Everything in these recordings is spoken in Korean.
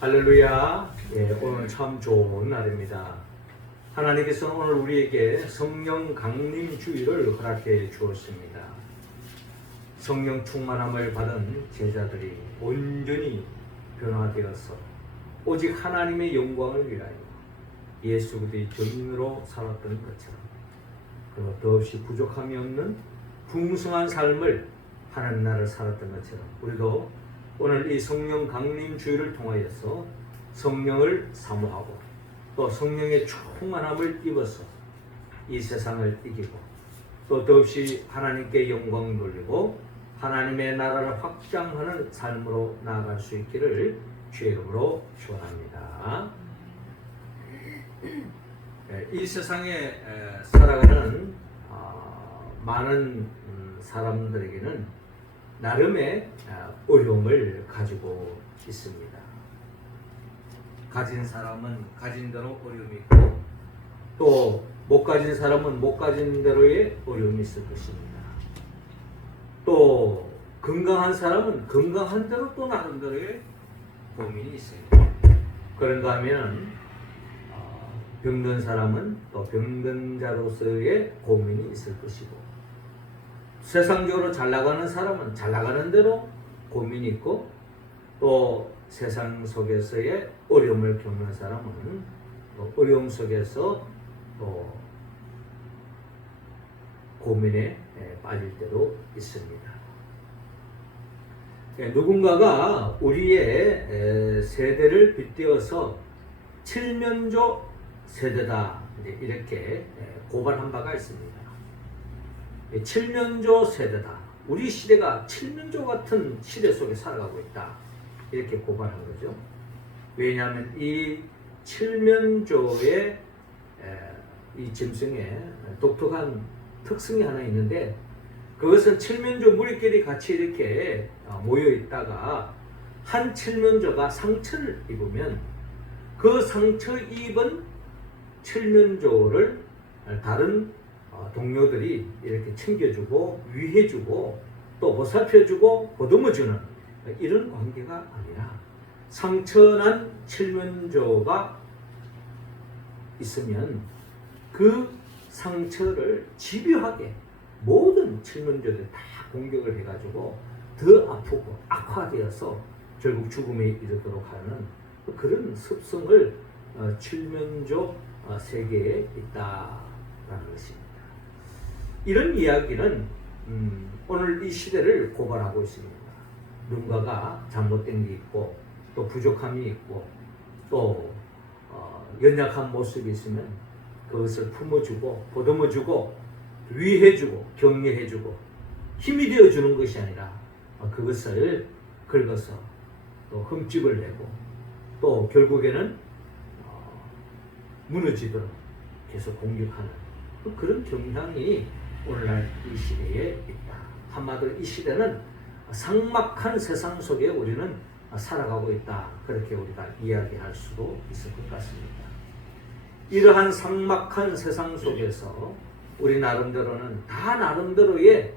할렐루야. 오늘 참 좋은 날입니다. 하나님께서 오늘 우리에게 성령 강림 주일을 허락해 주었습니다. 성령 충만함을 받은 제자들이 온전히 변화되어서 오직 하나님의 영광을 위하여 예수 그리스도의 전인으로 살았던 것처럼 그리고 더없이 부족함이 없는 풍성한 삶을 하는 날을 살았던 것처럼 우리도 오늘 이 성령 강림 주일을 통하여서 성령을 사모하고 또 성령의 충만함을 입어서 이 세상을 이기고 또 더없이 하나님께 영광 돌리고 하나님의 나라를 확장하는 삶으로 나아갈 수 있기를 주의 이름으로 축원합니다. 이 세상에 살아가는 많은 사람들에게는 나름의 어려움을 가지고 있습니다. 가진 사람은 가진 대로 어려움이 있고 또 못 가진 사람은 못 가진 대로의 어려움이 있을 것입니다. 또 건강한 사람은 건강한 대로 또 나름대로의 고민이 있어요. 그런가 하면 병든 사람은 또 병든 자로서의 고민이 있을 것이고 세상적으로 잘 나가는 사람은 잘 나가는 대로 고민이 있고 또 세상 속에서의 어려움을 겪는 사람은 또 어려움 속에서 또 고민에 빠질 때도 있습니다. 누군가가 우리의 세대를 빗대어서 칠면조 세대다 이렇게 고발한 바가 있습니다. 칠면조 세대다. 우리 시대가 칠면조 같은 시대 속에 살아가고 있다. 이렇게 고발한 거죠. 왜냐하면 이 칠면조의 이 짐승에 독특한 특성이 하나 있는데 그것은 칠면조 무리끼리 같이 이렇게 모여 있다가 한 칠면조가 상처를 입으면 그 상처 입은 칠면조를 다른 동료들이 이렇게 챙겨주고 위해주고 또 보살펴주고 보듬어주는 이런 관계가 아니라 상처난 칠면조가 있으면 그 상처를 집요하게 모든 칠면조들이 다 공격을 해가지고 더 아프고 악화되어서 결국 죽음에 이르도록 하는 그런 습성을 칠면조 세계에 있다라는 것입니다. 이런 이야기는 오늘 이 시대를 고발하고 있습니다. 누군가가 잘못된 게 있고 또 부족함이 있고 또 연약한 모습이 있으면 그것을 품어주고 보듬어주고 위해주고 격려해주고 힘이 되어주는 것이 아니라 그것을 긁어서 또 흠집을 내고 또 결국에는 무너지도록 계속 공격하는 그런 경향이 오늘날 이 시대에 있다. 한마디로 이 시대는 삭막한 세상 속에 우리는 살아가고 있다. 그렇게 우리가 이야기할 수도 있을 것 같습니다. 이러한 삭막한 세상 속에서 우리 나름대로는 다 나름대로의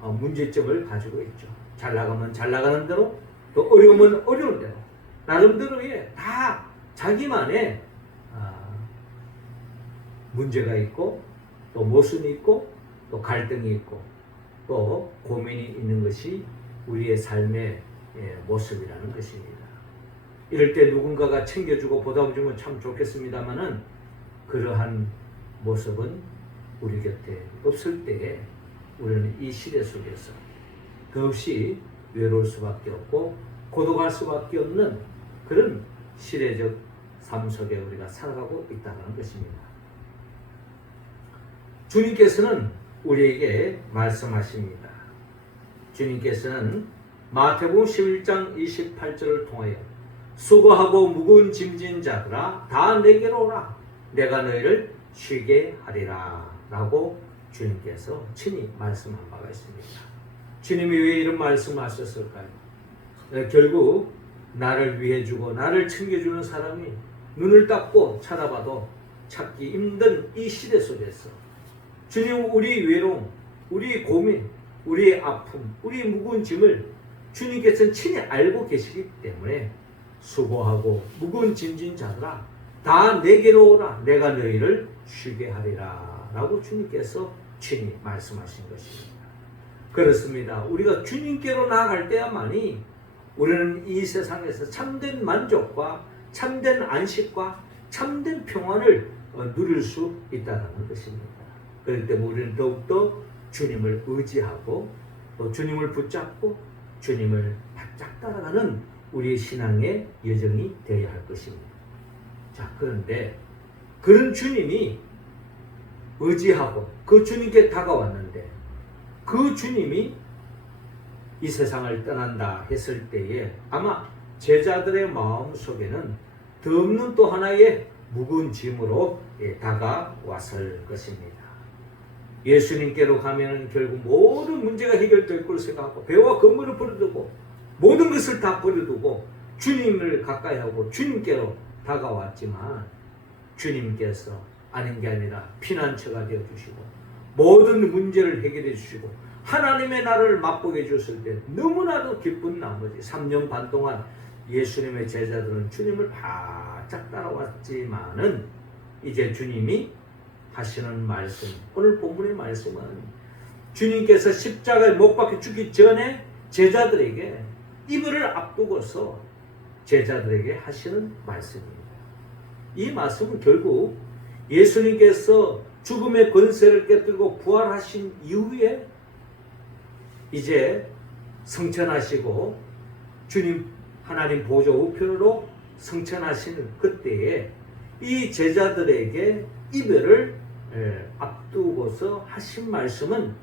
문제점을 가지고 있죠. 잘 나가면 잘 나가는 대로 또 어려우면 어려운 대로 나름대로의 다 자기만의 문제가 있고 또 모순이 있고 또 갈등이 있고 또 고민이 있는 것이 우리의 삶의 모습이라는 것입니다. 이럴 때 누군가가 챙겨주고 보답해주면 참 좋겠습니다만은 그러한 모습은 우리 곁에 없을 때에 우리는 이 시대 속에서 더없이 외로울 수밖에 없고 고독할 수밖에 없는 그런 시대적 삶 속에 우리가 살아가고 있다는 것입니다. 주님께서는 우리에게 말씀하십니다. 주님께서는 마태복음 11장 28절을 통하여 수고하고 무거운 짐진 자들아 다 내게로 오라 내가 너희를 쉬게 하리라 라고 주님께서 친히 말씀한 바가 있습니다. 주님이 왜 이런 말씀을 하셨을까요? 결국 나를 위해주고 나를 챙겨주는 사람이 눈을 닦고 찾아봐도 찾기 힘든 이 시대 속에서 주님은 우리 외로움, 우리 고민, 우리의 아픔, 우리의 무거운 짐을 주님께서는 친히 알고 계시기 때문에 수고하고 무거운 짐진 자들아 다 내게로 오라 내가 너희를 쉬게 하리라 라고 주님께서 친히 말씀하신 것입니다. 그렇습니다. 우리가 주님께로 나아갈 때야만이 우리는 이 세상에서 참된 만족과 참된 안식과 참된 평안을 누릴 수 있다는 것입니다. 그렇기 때문에 우리는 더욱더 주님을 의지하고 또 주님을 붙잡고 주님을 바짝 따라가는 우리의 신앙의 여정이 되어야 할 것입니다. 자, 그런데 그런 주님이 의지하고 그 주님께 다가왔는데 그 주님이 이 세상을 떠난다 했을 때에 아마 제자들의 마음 속에는 더 없는 또 하나의 무거운 짐으로 다가왔을 것입니다. 예수님께로 가면 결국 모든 문제가 해결될 걸 생각하고 배와 건물을 버려두고 모든 것을 다 버려두고 주님을 가까이 하고 주님께로 다가왔지만 주님께서 아닌 게 아니라 피난처가 되어주시고 모든 문제를 해결해 주시고 하나님의 나라를 맛보게 해줬을 때 너무나도 기쁜 나머지 3년 반 동안 예수님의 제자들은 주님을 바짝 따라왔지만은 이제 주님이 하시는 말씀, 오늘 본문의 말씀은 주님께서 십자가에 못 박혀 죽기 전에 제자들에게 이별을 앞두고서 제자들에게 하시는 말씀입니다. 이 말씀은 결국 예수님께서 죽음의 권세를 깨뜨리고 부활하신 이후에 이제 성천하시고 주님 하나님 보좌 우편으로 성천하시는 그때에 이 제자들에게 이별을 앞두고서 하신 말씀은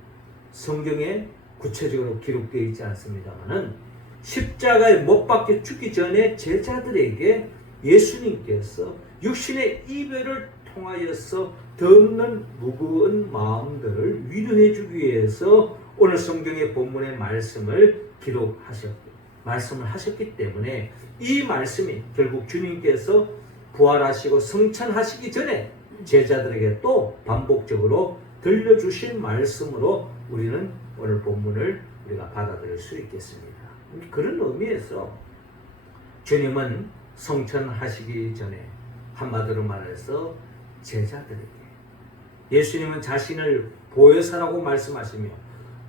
성경에 구체적으로 기록되어 있지 않습니다만은 십자가에 못 박혀 죽기 전에 제자들에게 예수님께서 육신의 이별을 통하여서 더 없는 무거운 마음들을 위로해 주기 위해서 오늘 성경의 본문의 말씀을 말씀을 하셨기 때문에 이 말씀이 결국 주님께서 부활하시고 성천하시기 전에 제자들에게 또 반복적으로 들려주신 말씀으로 우리는 오늘 본문을 우리가 받아들일 수 있겠습니다. 그런 의미에서 주님은 성천하시기 전에 한마디로 말해서 제자들에게 예수님은 자신을 보혜사라고 말씀하시며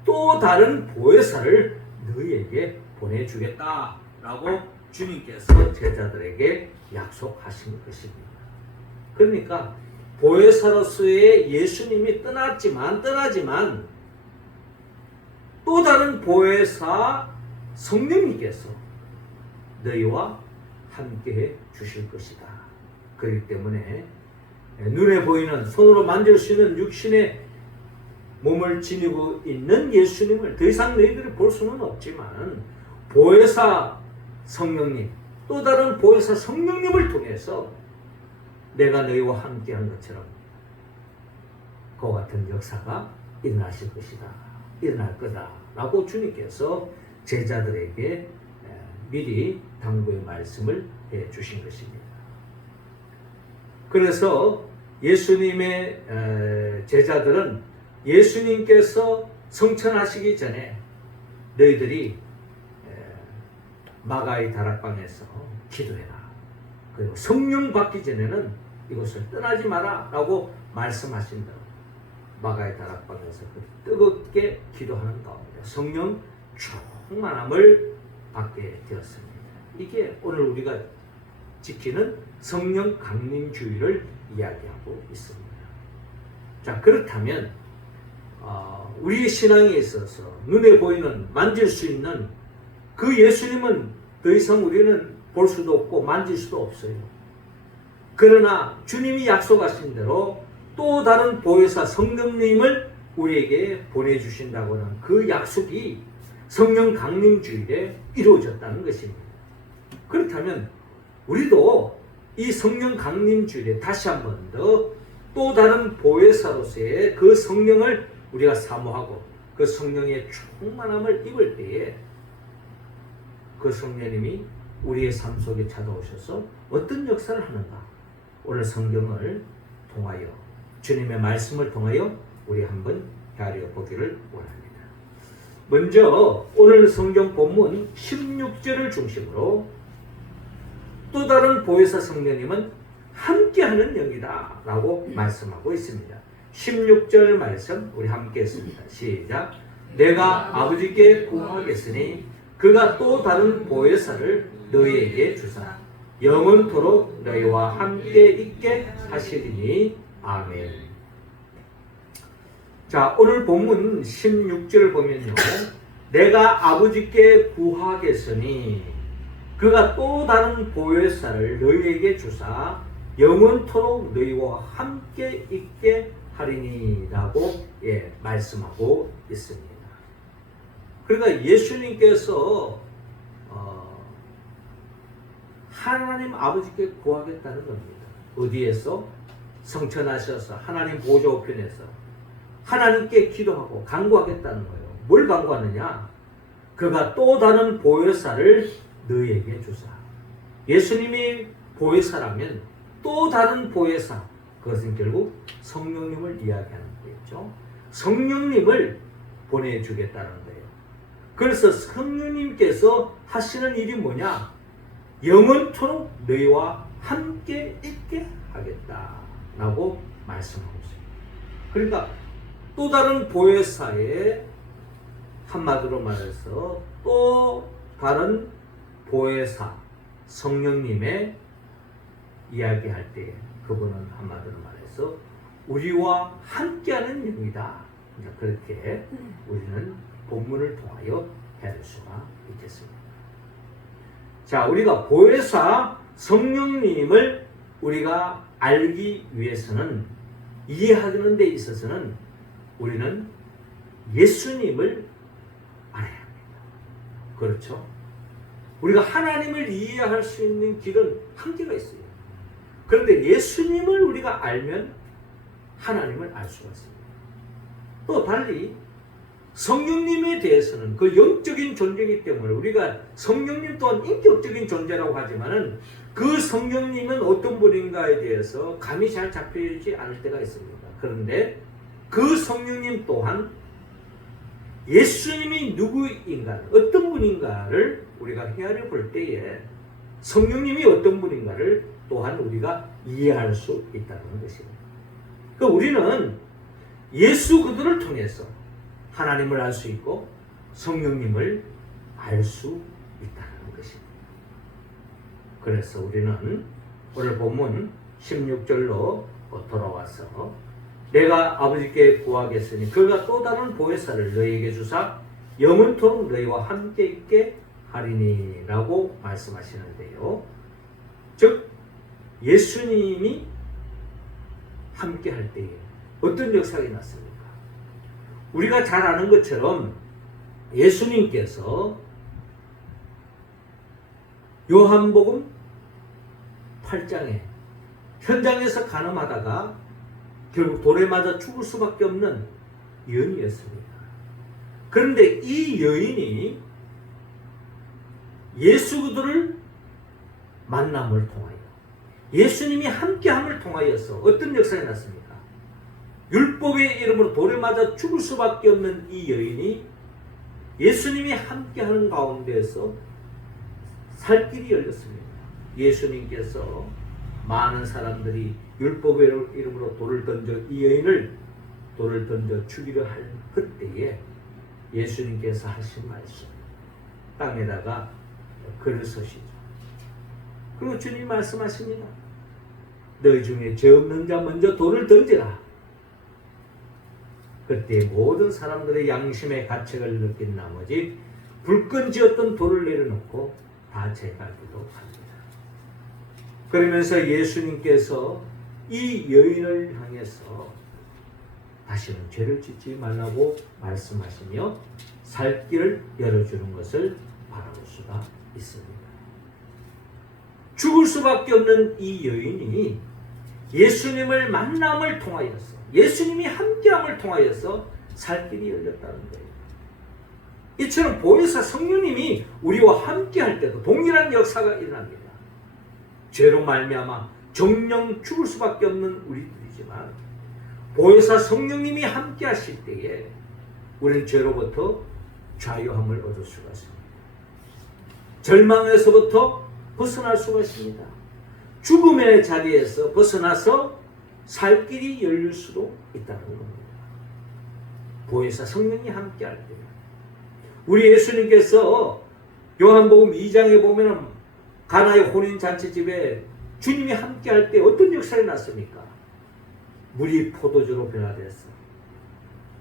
또 다른 보혜사를 너희에게 보내주겠다라고 주님께서 제자들에게 약속하신 것입니다. 그러니까 보혜사로서의 예수님이 떠나지만 또 다른 보혜사 성령님께서 너희와 함께해 주실 것이다. 그렇기 때문에 눈에 보이는 손으로 만질 수 있는 육신의 몸을 지니고 있는 예수님을 더 이상 너희들이 볼 수는 없지만 보혜사 성령님, 또 다른 보혜사 성령님을 통해서 내가 너희와 함께한 것처럼 그와 같은 역사가 일어나실 것이다. 일어날 거다. 라고 주님께서 제자들에게 미리 당부의 말씀을 해 주신 것입니다. 그래서 예수님의 제자들은 예수님께서 성천하시기 전에 너희들이 마가의 다락방에서 기도해라. 그리고 성령 받기 전에는 이곳을 떠나지 마라 라고 말씀하신다. 마가의 다락방에서 뜨겁게 기도하는 가운데 성령 충만함을 받게 되었습니다. 이게 오늘 우리가 지키는 성령 강림주의를 이야기하고 있습니다. 자, 그렇다면 우리의 신앙에 있어서 눈에 보이는 만질 수 있는 그 예수님은 더 이상 우리는 볼 수도 없고 만질 수도 없어요. 그러나 주님이 약속하신 대로 또 다른 보혜사 성령님을 우리에게 보내주신다고 하는 그 약속이 성령 강림주일에 이루어졌다는 것입니다. 그렇다면 우리도 이 성령 강림주일에 다시 한 번 더 또 다른 보혜사로서의 그 성령을 우리가 사모하고 그 성령의 충만함을 입을 때에 그 성령님이 우리의 삶 속에 찾아오셔서 어떤 역사를 하는가? 오늘 성경을 통하여 주님의 말씀을 통하여 우리 한번 헤아려 보기를 원합니다. 먼저 오늘 성경 본문 16절을 중심으로 또 다른 보혜사 성령님은 함께하는 영이다 라고 말씀하고 있습니다. 16절 말씀 우리 함께 했습니다. 시작. 내가 아버지께 구하겠으니 그가 또 다른 보혜사를 너희에게 주사 영원토록 너희와 함께 있게 하시리니 아멘. 자, 오늘 본문 16절 보면요, 내가 아버지께 구하겠으니 그가 또 다른 보혜사를 너희에게 주사 영원토록 너희와 함께 있게 하리니 라고 말씀하고 있습니다. 그러니까 예수님께서 하나님 아버지께 구하겠다는 겁니다. 어디에서? 성천하셔서 하나님 보좌 우편에서 하나님께 기도하고 간구하겠다는 거예요. 뭘 간구하느냐? 그가 또 다른 보혜사를 너희에게 주사. 예수님이 보혜사라면 또 다른 보혜사, 그것은 결국 성령님을 이야기하는 거겠죠. 성령님을 보내주겠다는 거예요. 그래서 성령님께서 하시는 일이 뭐냐? 영원토록 너희와 함께 있게 하겠다라고 말씀하고 있습니다. 그러니까 또 다른 보혜사의, 한마디로 말해서 또 다른 보혜사 성령님의 이야기할 때 그분은 한마디로 말해서 우리와 함께하는 영이다. 그렇게 우리는 본문을 통하여 해낼 수가 있겠습니다. 자, 우리가 보혜사 성령님을 우리가 알기 위해서는, 이해하는 데 있어서는 우리는 예수님을 알아야 합니다. 그렇죠? 우리가 하나님을 이해할 수 있는 길은 한계가 있어요. 그런데 예수님을 우리가 알면 하나님을 알 수가 있습니다. 또 달리 성령님에 대해서는 그 영적인 존재이기 때문에 우리가 성령님 또한 인격적인 존재라고 하지만은 그 성령님은 어떤 분인가에 대해서 감이 잘 잡히지 않을 때가 있습니다. 그런데 그 성령님 또한 예수님이 누구인가, 어떤 분인가를 우리가 헤아려 볼 때에 성령님이 어떤 분인가를 또한 우리가 이해할 수 있다는 것입니다. 그러니까 우리는 예수 그들을 통해서 하나님을 알 수 있고 성령님을 알 수 있다는 것입니다. 그래서 우리는 오늘 본문 16절로 돌아와서 내가 아버지께 구하겠으니 그가 또 다른 보혜사를 너희에게 주사 영원토록 너희와 함께 있게 하리니 라고 말씀하시는데요. 즉 예수님이 함께 할 때에 어떤 역사가 났습니까? 우리가 잘 아는 것처럼 예수님께서 요한복음 8장에 현장에서 간음하다가 결국 돌에 맞아 죽을 수밖에 없는 여인이었습니다. 그런데 이 여인이 예수 그들을 만남을 통하여 예수님이 함께함을 통하여서 어떤 역사가 났습니까? 율법의 이름으로 돌에 맞아 죽을 수밖에 없는 이 여인이 예수님이 함께하는 가운데에서 살 길이 열렸습니다. 예수님께서 많은 사람들이 율법의 이름으로 돌을 던져 이 여인을 돌을 던져 죽이려 할 그때에 예수님께서 하신 말씀, 땅에다가 글을 서시죠. 그리고 주님이 말씀하십니다. 너희 중에 죄 없는 자 먼저 돌을 던지라. 그때 모든 사람들의 양심의 가책을 느낀 나머지 불끈 지었던 돌을 내려놓고 다 제갈기도 합니다. 그러면서 예수님께서 이 여인을 향해서 다시는 죄를 짓지 말라고 말씀하시며 살 길을 열어주는 것을 바라볼 수가 있습니다. 죽을 수밖에 없는 이 여인이 예수님을 만남을 통하여서 예수님이 함께함을 통하여서 살 길이 열렸다는 거예요. 이처럼 보혜사 성령님이 우리와 함께할 때도 동일한 역사가 일어납니다. 죄로 말미암아 정령 죽을 수밖에 없는 우리들이지만 보혜사 성령님이 함께하실 때에 우리는 죄로부터 자유함을 얻을 수가 있습니다. 절망에서부터 벗어날 수가 있습니다. 죽음의 자리에서 벗어나서 살 길이 열릴 수도 있다는 겁니다. 보혜사 성령이 함께할 때, 우리 예수님께서 요한복음 2장에 보면은 가나의 혼인잔치집에 주님이 함께할 때 어떤 역사가 났습니까? 물이 포도주로 변화되었어.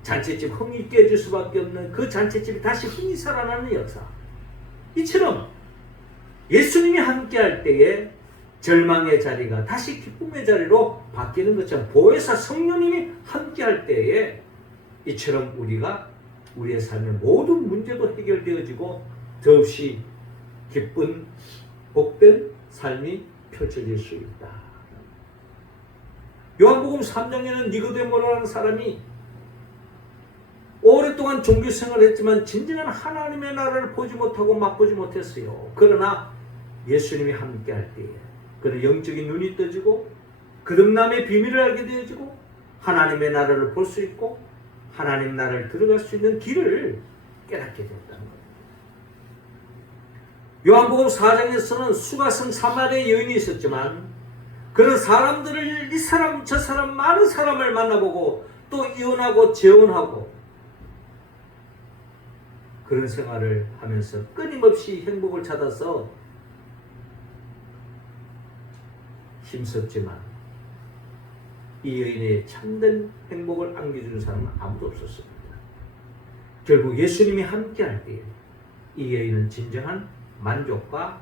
잔치집 흥이 깨질 수밖에 없는 그 잔치집이 다시 흥이 살아나는 역사. 이처럼 예수님이 함께할 때에 절망의 자리가 다시 기쁨의 자리로 바뀌는 것처럼 보혜사 성령님이 함께할 때에 이처럼 우리가 우리의 삶의 모든 문제도 해결되어지고 더없이 기쁜 복된 삶이 펼쳐질 수 있다. 요한복음 3장에는 니고데모라는 사람이 오랫동안 종교생활을 했지만 진정한 하나님의 나라를 보지 못하고 맛보지 못했어요. 그러나 예수님이 함께할 때에 그는 영적인 눈이 떠지고 거듭남의 비밀을 알게 되어지고 하나님의 나라를 볼 수 있고 하나님 나라를 들어갈 수 있는 길을 깨닫게 됐다는 거예요. 요한복음 4장에서는 수가성 사마리아 여인이 있었지만 그런 사람들을 이 사람 저 사람 많은 사람을 만나보고 또 이혼하고 재혼하고 그런 생활을 하면서 끊임없이 행복을 찾아서 힘썼지만 이 여인의 참된 행복을 안겨주는 사람은 아무도 없었습니다. 결국 예수님이 함께할 때에 이 여인은 진정한 만족과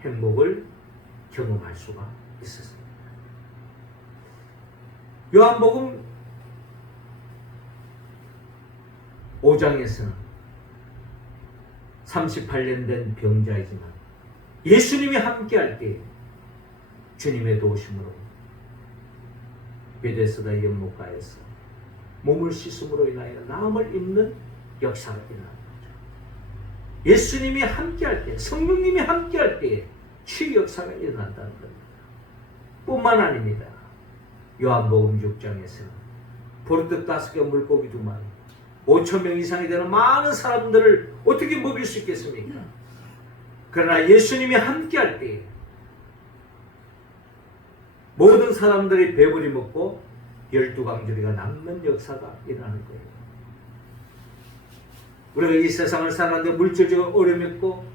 행복을 경험할 수가 있었습니다. 요한복음 5장에서는 38년 된 병자이지만 예수님이 함께할 때에 주님의 도우심으로 베데스다 연못가에서 몸을 씻음으로 인하여 나음을 입는 역사가 일어나는 거죠. 예수님이 함께할 때, 성령님이 함께할 때에 치유 역사가 일어난다는 겁니다. 뿐만 아닙니다. 요한복음 6장에서는 보리떡 5개, 물고기 2마리, 5,000명 이상이 되는 많은 사람들을 어떻게 먹일 수 있겠습니까? 그러나 예수님이 함께할 때에 모든 사람들이 배불리 먹고 12강조리가 남는 역사가 일어나는 거예요. 우리가 이 세상을 살아가는데 물질적으로 어려웠고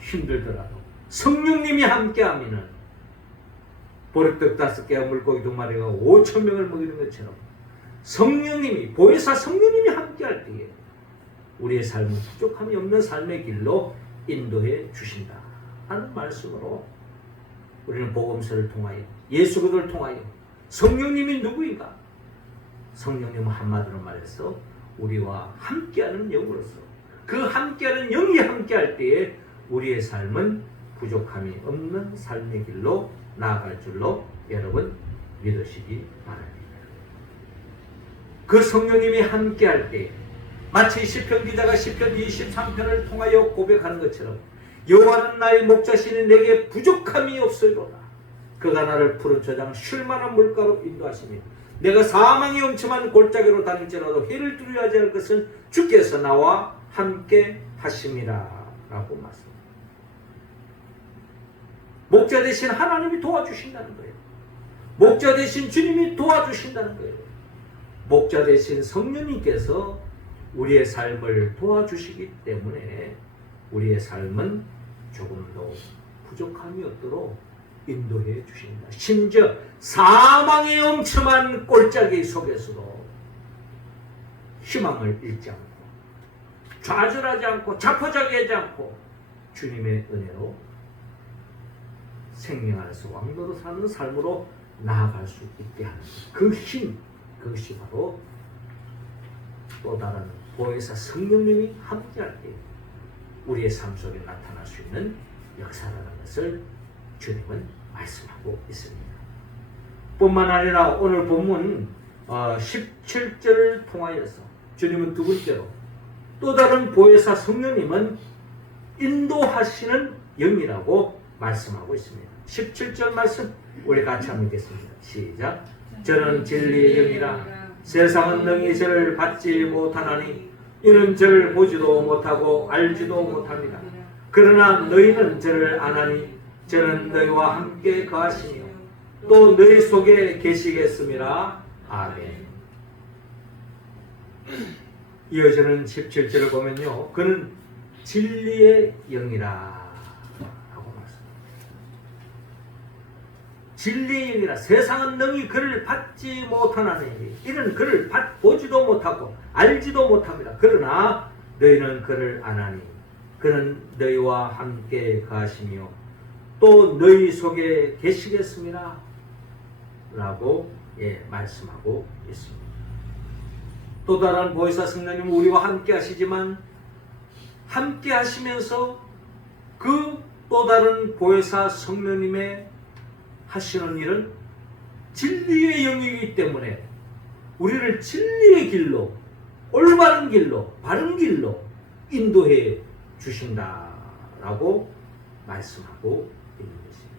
힘들더라도 성령님이 함께하면 보리떡 5개와 물고기 2마리가 5,000명을 먹이는 것처럼 성령님이, 보혜사 성령님이 함께할 때에 우리의 삶은 부족함이 없는 삶의 길로 인도해 주신다 하는 말씀으로 우리는 복음서를 통하여 예수 그리스도를 통하여 성령님이 누구인가? 성령님은 한마디로 말해서 우리와 함께하는 영으로서 그 함께하는 영이 함께할 때에 우리의 삶은 부족함이 없는 삶의 길로 나아갈 줄로 여러분 믿으시기 바랍니다. 그 성령님이 함께할 때 마치 시편 기자가 시편 23편을 통하여 고백하는 것처럼 여호와는 나의 목자시니 내게 부족함이 없으리로다. 그가 나를 푸른 저장 쉴만한 물가로 인도하시니 내가 사망의 엄침한 골짜기로 다닐지라도 해를 두려워하지 않을 것은 주께서 나와 함께 하심이라 라고 말씀합니다. 목자 대신 하나님이 도와주신다는 거예요. 목자 대신 주님이 도와주신다는 거예요. 목자 대신 성령님께서 우리의 삶을 도와주시기 때문에 우리의 삶은 조금 더 부족함이 없도록 인도해 주신다. 심지어 사망의 엄청난 골짜기 속에서도 희망을 잃지 않고 좌절하지 않고 자포자기하지 않고 주님의 은혜로 생명 안에서 왕노로 사는 삶으로 나아갈 수 있게 하는 그 힘, 그것이 바로 또 다른 보혜사 성령님이 함께할 때 우리의 삶 속에 나타날 수 있는 역사라는 것을 주님은 말씀하고 있습니다. 뿐만 아니라 오늘 본문 17절을 통하여서 주님은 두 번째로 또 다른 보혜사 성령님은 인도하시는 영이라고 말씀하고 있습니다. 17절 말씀 우리 같이 한번 읽겠습니다. 시작. 저는 진리의 영이라 세상은 능히 저를 받지 못하나니 이는 저를 보지도 못하고 알지도 못합니다. 그러나 너희는 저를 아나니 저는 너희와 함께 거하시며 또 너희 속에 계시겠음이라. 아멘. 이어지는 17절을 보면요, 그는 진리의 영이라 하고 말씀합니다. 진리의 영이라. 세상은 능히 그를 받지 못하나니 이는 그를 보지도 못하고 알지도 못합니다. 그러나 너희는 그를 아나니 그는 너희와 함께 가시며 또 너희 속에 계시겠습니다 라고 말씀하고 있습니다. 또 다른 보혜사 성령님은 우리와 함께 하시지만 함께 하시면서 그 또 다른 보혜사 성령님의 하시는 일은 진리의 영이기 때문에 우리를 진리의 길로, 올바른 길로, 바른 길로 인도해 주신다라고 말씀하고 있는 것입니다.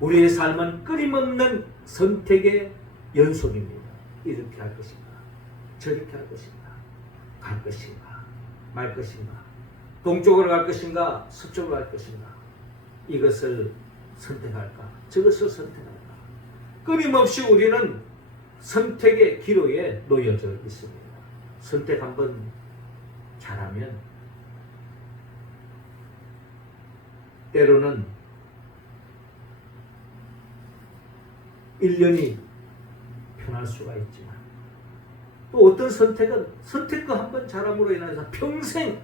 우리의 삶은 끊임없는 선택의 연속입니다. 이렇게 할 것인가, 저렇게 할 것인가, 갈 것인가, 말 것인가, 동쪽으로 갈 것인가, 서쪽으로 갈 것인가, 이것을 선택할까, 저것을 선택할까. 끊임없이 우리는 선택의 기로에 놓여져 있습니다. 선택 한번 잘하면 때로는 1년이 편할 수가 있지만 또 어떤 선택은 선택 그 한번 잘함으로 인해서 평생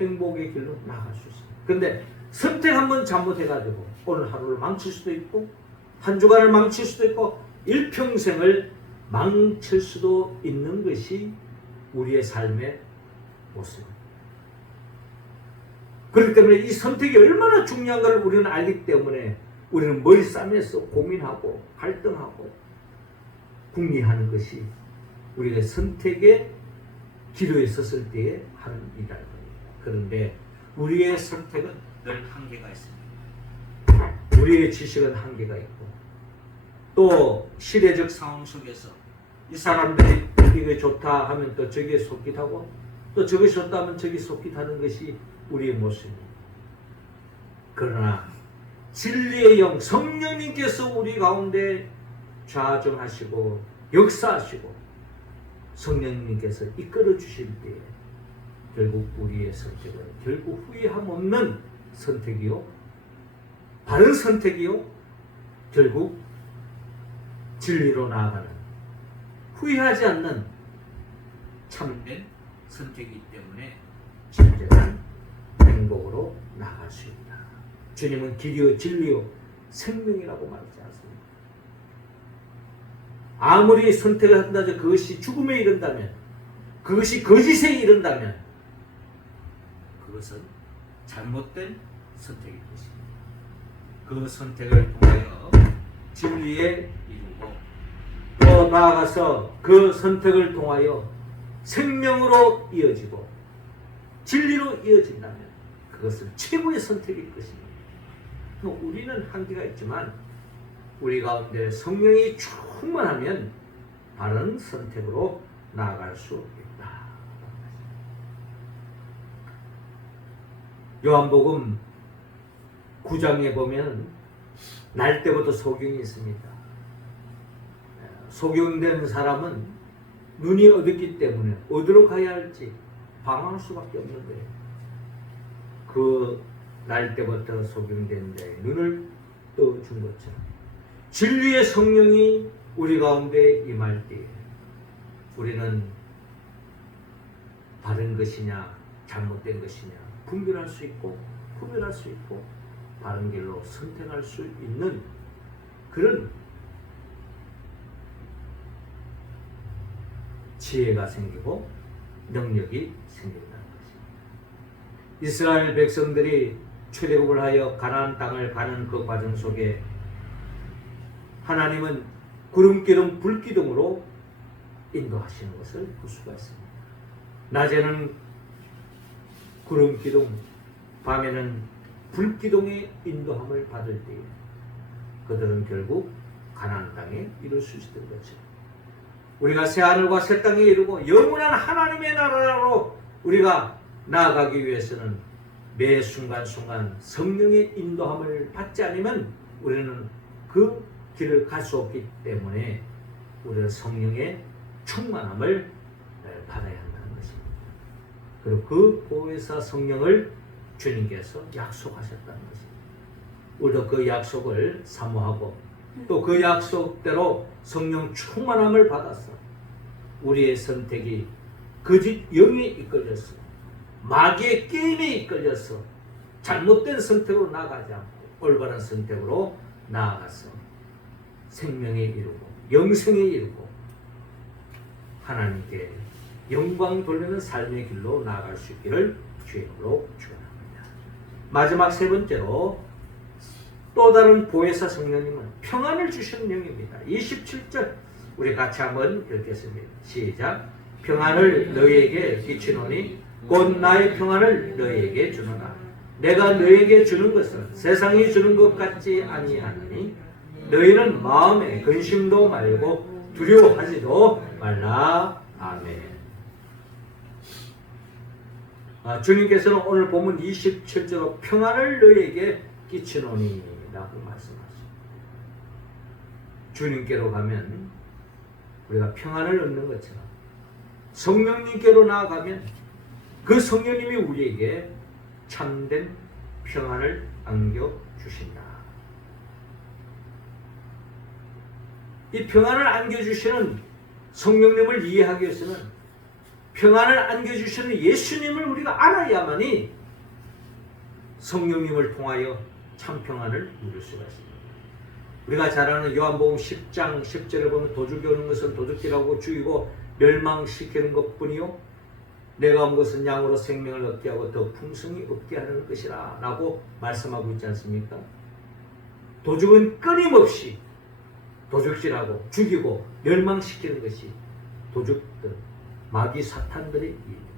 행복의 길로 나아갈 수 있습니다. 그런데 선택 한번 잘못해가지고 오늘 하루를 망칠 수도 있고 한 주간을 망칠 수도 있고 일평생을 망칠 수도 있는 것이 우리의 삶의 모습입니다. 그렇기 때문에 이 선택이 얼마나 중요한 걸 우리는 알기 때문에 우리는 머리 싸매서 고민하고 갈등하고 궁리하는 것이 우리가 선택의 기로에 섰을 때에 하는 일이라는 겁니다. 그런데 우리의 선택은 늘 한계가 있습니다. 우리의 지식은 한계가 있고 또 시대적 상황 속에서 이 사람들이 이게 좋다 하면 또 저기에 속깃하고 또 저게 좋다 하면 저기 속깃하는 것이 우리의 모습입니다. 그러나 진리의 영 성령님께서 우리 가운데 좌정하시고 역사하시고 성령님께서 이끌어 주실 때에 결국 우리의 선택은 결국 후회함 없는 선택이요, 바른 선택이요, 결국 진리로 나아가는 후회하지 않는 참된 선택이기 때문에 진정한 행복으로 나아갈 수 있다. 주님은 길이요 진리요 생명이라고 말하지 않습니다. 아무리 선택을 한다 해서 그것이 죽음에 이른다면, 그것이 거짓에 이른다면 그것은 잘못된 선택일 것입니다. 그 선택을 통하여 진리에 이르고 또 나아가서 그 선택을 통하여 생명으로 이어지고 진리로 이어진다면 그것은 최고의 선택일 것입니다. 우리는 한계가 있지만 우리 가운데 성령이 충만하면 바른 선택으로 나아갈 수 있다. 요한복음 9장에 보면 날 때부터 소경이 있습니다. 소경된 사람은 눈이 어둡기 때문에 어디로 가야 할지 방황할 수밖에 없는 거예요. 그 날 때부터 소경된 자의 눈을 떠준 것처럼 진리의 성령이 우리 가운데 임할 때에 우리는 바른 것이냐 잘못된 것이냐 분별할 수 있고 구별할 수 있고 바른 길로 선택할 수 있는 그런 지혜가 생기고 능력이 생긴다는 것입니다. 이스라엘 백성들이 출애굽을 하여 가나안 땅을 가는 그 과정 속에 하나님은 구름기둥 불기둥으로 인도하시는 것을 볼 수가 있습니다. 낮에는 구름기둥, 밤에는 불기둥의 인도함을 받을 때에 그들은 결국 가나안 땅에 이룰 수 있었던 거죠. 우리가 새하늘과 새 땅에 이르고 영원한 하나님의 나라로 우리가 나아가기 위해서는 매 순간순간 성령의 인도함을 받지 않으면 우리는 그 길을 갈 수 없기 때문에 우리는 성령의 충만함을 받아야 한다는 것입니다. 그리고 그 보혜사 성령을 주님께서 약속하셨다는 것입니다. 우리도 그 약속을 사모하고 또 그 약속대로 성령 충만함을 받아서 우리의 선택이 거짓 영에 이끌려서 마귀의 게임에 이끌려서 잘못된 선택으로 나아가지 않고 올바른 선택으로 나아가서 생명에 이르고 영생에 이르고 하나님께 영광 돌리는 삶의 길로 나아갈 수 있기를 주님으로 축원합니다. 마지막 세 번째로 또 다른 보혜사 성령님은 평안을 주시는 영입니다. 27절 우리 같이 한번 읽겠습니다. 시작. 평안을 너희에게 끼치노니 곧 나의 평안을 너희에게 주노라. 내가 너희에게 주는 것은 세상이 주는 것 같지 아니하나니 너희는 마음에 근심도 말고 두려워하지도 말라. 아멘. 주님께서는 오늘 본문 27절로 평안을 너희에게 끼치노니 라고 말씀하십니다. 주님께로 가면 우리가 평안을 얻는 것처럼 성령님께로 나아가면 그 성령님이 우리에게 참된 평안을 안겨주신다. 이 평안을 안겨주시는 성령님을 이해하기 위해서는 평안을 안겨주시는 예수님을 우리가 알아야만이 성령님을 통하여 참 평안을 누릴 수가 있습니다. 우리가 잘 아는 요한복음 10장 10절에 보면 도둑이 오는 것은 도둑질하고 죽이고 멸망시키는 것뿐이요 내가 온 것은 양으로 생명을 얻게 하고 더 풍성히 얻게 하는 것이라 라고 말씀하고 있지 않습니까? 도둑은 끊임없이 도둑질하고 죽이고 멸망시키는 것이 도둑들, 마귀 사탄들의 일입니다.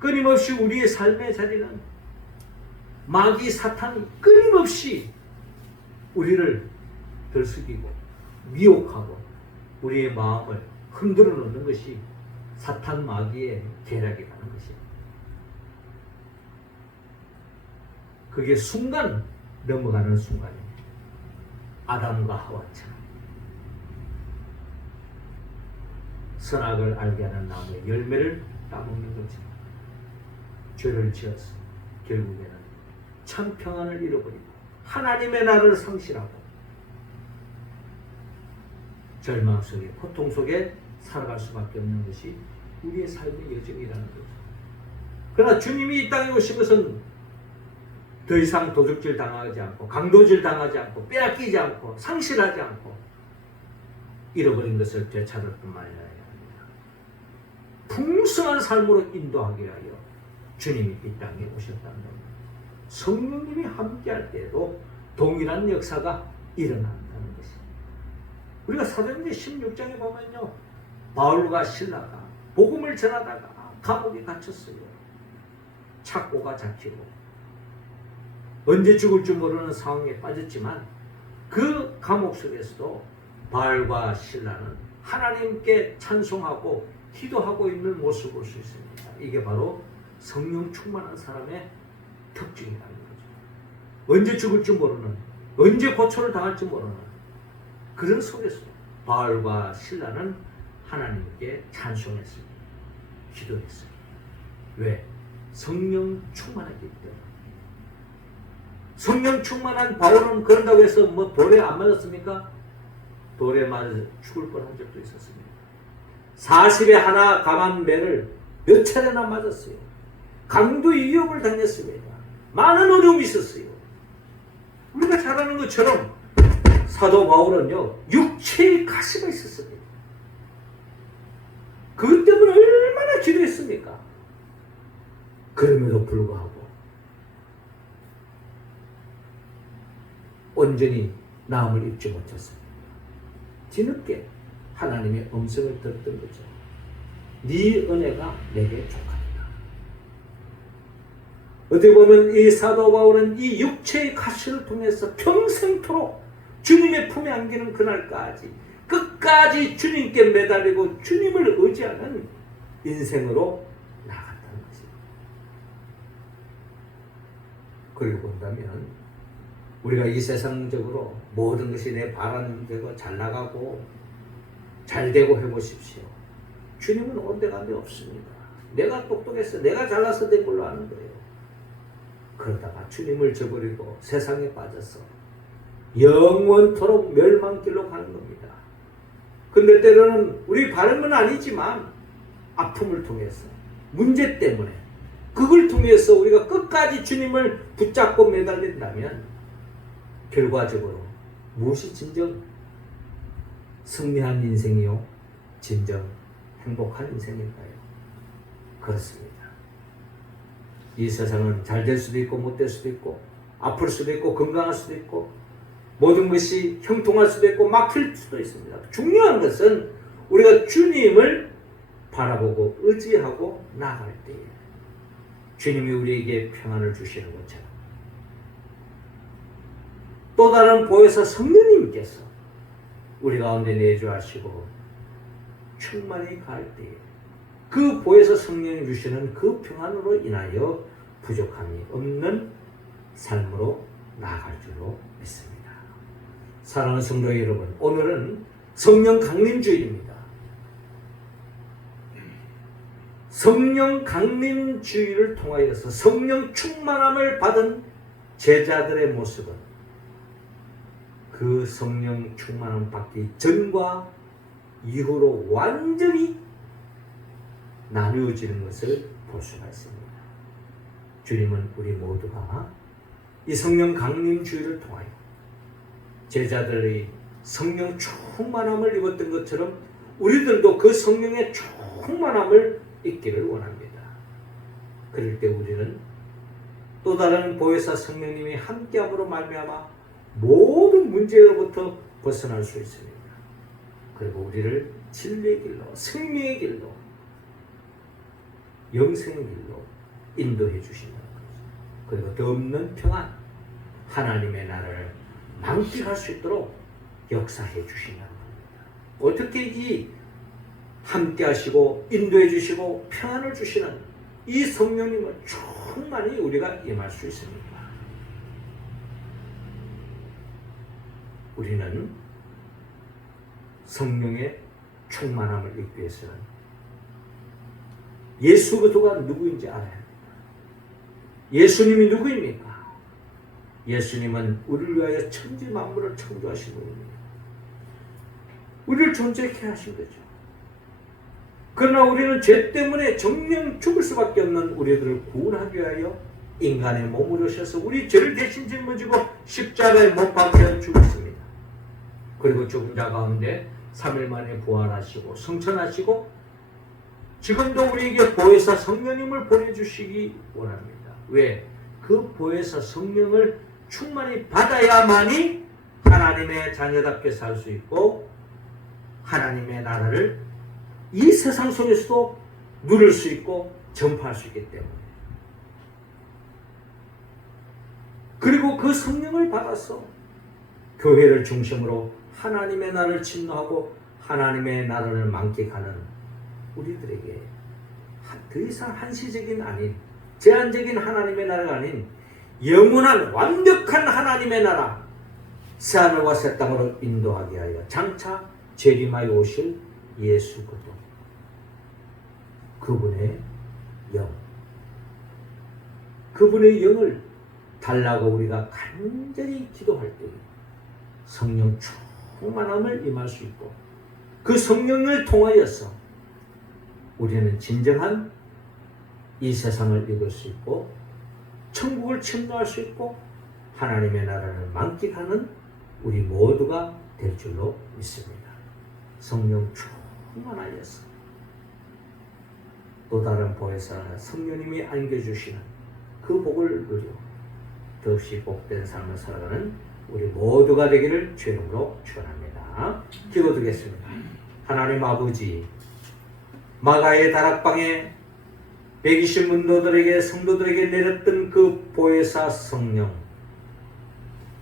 끊임없이 우리의 삶의 자리는 마귀 사탄이 끊임없이 우리를 들썩이고 미혹하고 우리의 마음을 흔들어 놓는 것이 사탄 마귀의 계략이라는 것입니다. 그게 순간 넘어가는 순간입니다. 아담과 하와처럼 선악을 알게 하는 나무의 열매를 따먹는 것입니다. 죄를 지어서 결국에는 참 평안을 잃어버리고 하나님의 나라를 상실하고 절망 속에 고통 속에 살아갈 수밖에 없는 것이 우리의 삶의 여정이라는 거죠. 그러나 주님이 이 땅에 오신 것은 더 이상 도둑질 당하지 않고 강도질 당하지 않고 빼앗기지 않고 상실하지 않고 잃어버린 것을 되찾을 뿐만 아니라 풍성한 삶으로 인도하기 위하여 주님이 이 땅에 오셨다는 겁니다. 성령님이 함께할 때에도 동일한 역사가 일어난다는 것입니다. 우리가 사도행전 16장에 보면요, 바울과 실라가 복음을 전하다가 감옥에 갇혔어요. 착고가 잡히고 언제 죽을 줄 모르는 상황에 빠졌지만 그 감옥 속에서도 바울과 실라는 하나님께 찬송하고 기도하고 있는 모습을 볼 수 있습니다. 이게 바로 성령 충만한 사람의 특징이라는 거죠. 언제 죽을 줄 모르는, 언제 고초를 당할 줄 모르는 그런 속에서 바울과 실라는 하나님께 찬송했습니다. 기도했습니다. 왜? 성령 충만하기 때문에. 성령 충만한 바울은 그런다고 해서 뭐 돌에 안 맞았습니까? 돌에 맞아 죽을 뻔한 적도 있었습니다. 40에 하나 감한 매를 몇 차례나 맞았어요. 강도 위협을 당했습니다. 많은 어려움이 있었어요. 우리가 잘 아는 것처럼 사도 바울은요, 육체의 가시가 있었습니다. 그것 때문에 얼마나 기도했습니까? 그럼에도 불구하고 온전히 나음을 입지 못했습니다. 뒤늦게 하나님의 음성을 들었던 거죠. 네 은혜가 내게 족하리라. 어떻게 보면 이 사도 바울은 이 육체의 가시를 통해서 평생토록 주님의 품에 안기는 그날까지 끝까지 주님께 매달리고 주님을 의지하는 인생으로 나아갔다는 것입니다. 그리고 본다면 우리가 이 세상적으로 모든 것이 내 바라는 대로 잘 나가고 잘 되고 해보십시오. 주님은 온데간데 없습니다. 내가 똑똑해서 내가 잘나서 된 걸로 아는 거예요. 그러다가 주님을 저버리고 세상에 빠져서 영원토록 멸망길로 가는 겁니다. 근데 때로는 우리 바람은 아니지만 아픔을 통해서 문제 때문에 그걸 통해서 우리가 끝까지 주님을 붙잡고 매달린다면 결과적으로 무엇이 진정 승리한 인생이요? 진정 행복한 인생일까요? 그렇습니다. 이 세상은 잘 될 수도 있고 못 될 수도 있고 아플 수도 있고 건강할 수도 있고 모든 것이 형통할 수도 있고 막힐 수도 있습니다. 중요한 것은 우리가 주님을 바라보고 의지하고 나아갈 때에 주님이 우리에게 평안을 주시는 것처럼 또 다른 보혜사 성령님께서 우리 가운데 내주하시고 충만히 갈 때에 그 보혜사 성령이 주시는 그 평안으로 인하여 부족함이 없는 삶으로 나아갈 줄로 믿습니다. 사랑하는 성도 여러분, 오늘은 성령 강림주일입니다. 성령 강림주일을 통하여서 성령 충만함을 받은 제자들의 모습은 그 성령 충만함 받기 전과 이후로 완전히 나누어지는 것을 볼 수가 있습니다. 주님은 우리 모두가 이 성령 강림주의를 통하여 제자들의 성령 충만함을 입었던 것처럼 우리들도 그 성령의 충만함을 입기를 원합니다. 그럴 때 우리는 또 다른 보혜사 성령님이 함께함으로 말미암아 모든 문제로부터 벗어날 수 있습니다. 그리고 우리를 진리의 길로, 생명의 길로, 영생의 길로 인도해 주신다는 것입니다. 그리고 더 없는 평안, 하나님의 나라를 만끽할 수 있도록 역사해 주신다는 겁니다. 어떻게 이 함께 하시고 인도해 주시고 평안을 주시는 이 성령님을 충만히 우리가 임할 수 있습니다. 우리는 성령의 충만함을 입기 위해서는 예수 그리스도가 누구인지 알아야 합니다. 예수님이 누구입니까? 예수님은 우리를 위하여 천지 만물을 창조하신 분입니다. 우리를 존재케 하신 거죠. 그러나 우리는 죄 때문에 정령 죽을 수밖에 없는 우리들을 구원하기 위하여 인간의 몸을 오셔서 우리 죄를 대신 짊어지고 십자가에 못 박혀 죽었습니다. 그리고 죽은 자 가운데 3일 만에 부활하시고 성천하시고 지금도 우리에게 보혜사 성령님을 보내주시기 원합니다. 왜? 그 보혜사 성령을 충만히 받아야만이 하나님의 자녀답게 살 수 있고 하나님의 나라를 이 세상 속에서도 누릴 수 있고 전파할 수 있기 때문에 그리고 그 성령을 받아서 교회를 중심으로 하나님의 나라를 침노하고 하나님의 나라를 만끽하는 우리들에게 더 이상 한시적인 아닌 제한적인 하나님의 나라가 아닌 영원한 완벽한 하나님의 나라 새하늘과 새 땅으로 인도하게 하여 장차 재림하여 오실 예수 그리스도 그분의 영 그분의 영을 달라고 우리가 간절히 기도할 때 성령 충만함을 임할 수 있고 그 성령을 통하여서 우리는 진정한 이 세상을 이길 수 있고 천국을 침노할 수 있고 하나님의 나라를 만끽하는 우리 모두가 될 줄로 믿습니다. 성령 충만하여서 또 다른 보혜사 성령님이 안겨주시는 그 복을 누려 더없이 복된 삶을 살아가는 우리 모두가 되기를 주의 이름으로 축원합니다. 기도드리겠습니다. 하나님 아버지, 마가의 다락방에 120문도들에게 성도들에게 내렸던 그 보혜사 성령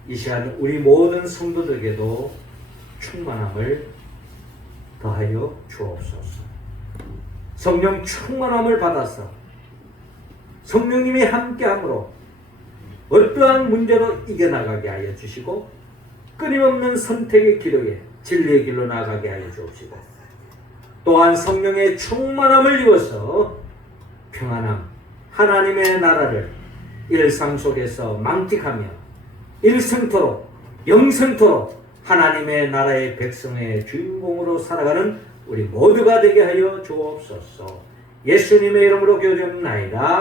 이 시간 우리 모든 성도들에게도 충만함을 더하여 주옵소서. 성령 충만함을 받아서 성령님이 함께함으로 어떠한 문제도 이겨나가게 하여 주시고 끊임없는 선택의 기록에 진리의 길로 나가게 하여 주옵시고 또한 성령의 충만함을 입어서 평안함, 하나님의 나라를 일상 속에서 망tik하며 일생토록 영생토록 하나님의 나라의 백성의 주인공으로 살아가는 우리 모두가 되게 하여 주옵소서. 예수님의 이름으로 기도드립나이다.